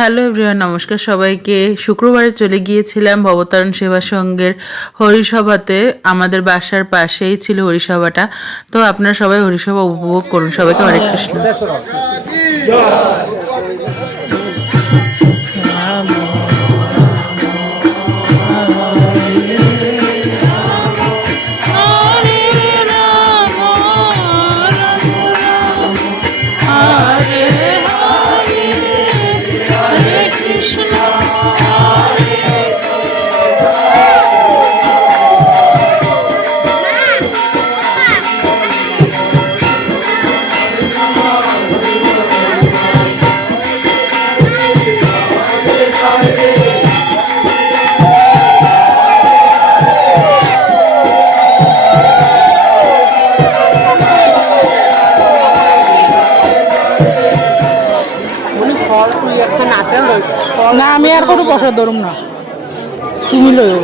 Hello everyone, নমস্কার সবাইকে। শুক্রবারে চলে গিয়েছিলাম ভবতারণ সেবা সংঘের হরিসভাতে। আমাদের বাসার পাশেই ছিল হরিসভাটা। তো আপনারা সবাই হরিসভা উপভোগ করুন। সবাইকে হরে কৃষ্ণ। না আমি আর কোনো পয়সা ধরুম না, তুমি লইও।